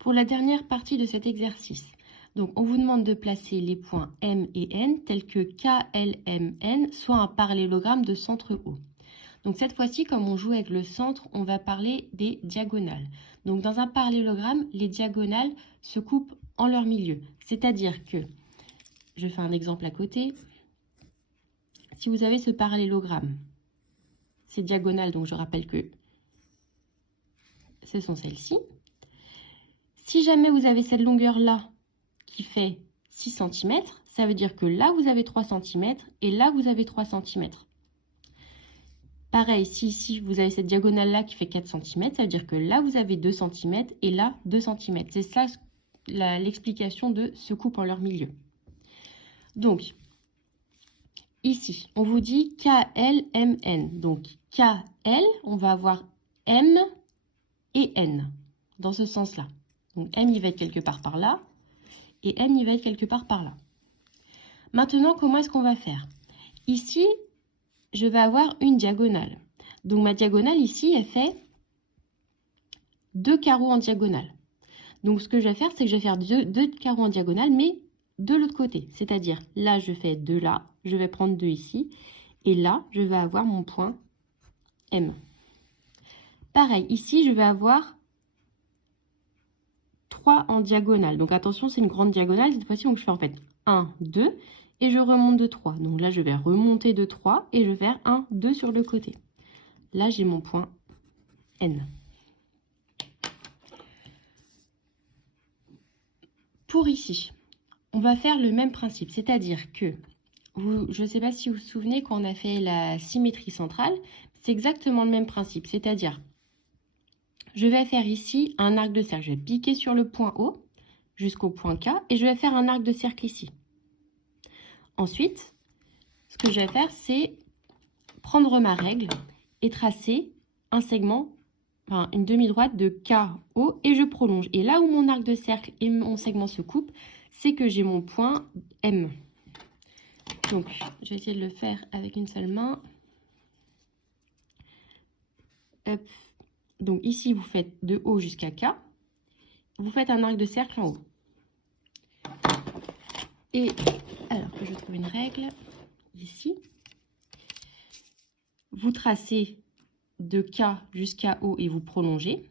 Pour la dernière partie de cet exercice, donc on vous demande de placer les points M et N tels que K, L, M, N, soit un parallélogramme de centre O. Donc cette fois-ci, comme on joue avec le centre, on va parler des diagonales. Donc dans un parallélogramme, les diagonales se coupent en leur milieu. C'est-à-dire que, je fais un exemple à côté, si vous avez ce parallélogramme, ces diagonales, donc je rappelle que ce sont celles-ci. Si jamais vous avez cette longueur-là qui fait 6 cm, ça veut dire que là, vous avez 3 cm et là, vous avez 3 cm. Pareil, si ici, vous avez cette diagonale-là qui fait 4 cm, ça veut dire que là, vous avez 2 cm et là, 2 cm. C'est ça l'explication de se coupe en leur milieu. Donc, ici, on vous dit KL, MN. Donc, KL, on va avoir M et N, dans ce sens-là. Donc, M, il va être quelque part par là, et N, il va être quelque part par là. Maintenant, comment est-ce qu'on va faire? Ici, je vais avoir une diagonale. Donc, ma diagonale, ici, elle fait 2 carreaux en diagonale. Donc, ce que je vais faire, c'est que je vais faire deux carreaux en diagonale, mais de l'autre côté. C'est-à-dire, là, je fais 2 là, je vais prendre 2 ici, et là, je vais avoir mon point M. Pareil, ici, je vais avoir 3 en diagonale. Donc, attention, c'est une grande diagonale. Cette fois-ci, donc je fais en fait 1, 2, et je remonte de 3. Donc là, je vais remonter de 3, et je vais faire 1, 2 sur le côté. Là, j'ai mon point N. Pour ici, on va faire le même principe. C'est-à-dire que, je ne sais pas si vous vous souvenez, quand on a fait la symétrie centrale, c'est exactement le même principe. C'est-à-dire, je vais faire ici un arc de cercle. Je vais piquer sur le point O jusqu'au point K et je vais faire un arc de cercle ici. Ensuite, ce que je vais faire, c'est prendre ma règle et tracer un segment, enfin une demi-droite de KO et je prolonge. Et là où mon arc de cercle et mon segment se coupent, c'est que j'ai mon point M. Donc, je vais essayer de le faire avec une seule main. Hop. Donc ici, vous faites de O jusqu'à K. Vous faites un arc de cercle en haut. Et alors que je trouve une règle, ici, vous tracez de K jusqu'à O et vous prolongez.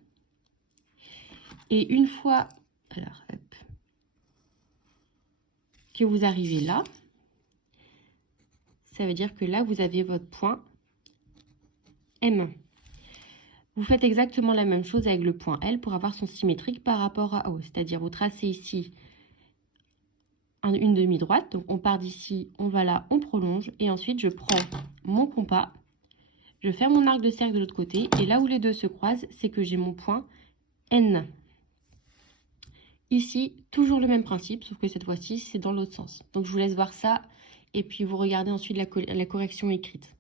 Et une fois alors, hop, que vous arrivez là, ça veut dire que là, vous avez votre point M. Vous faites exactement la même chose avec le point L pour avoir son symétrique par rapport à O. C'est-à-dire, vous tracez ici une demi-droite. Donc, on part d'ici, on va là, on prolonge. Et ensuite, je prends mon compas, je fais mon arc de cercle de l'autre côté. Et là où les deux se croisent, c'est que j'ai mon point N. Ici, toujours le même principe, sauf que cette fois-ci, c'est dans l'autre sens. Donc, je vous laisse voir ça. Et puis, vous regardez ensuite la correction écrite.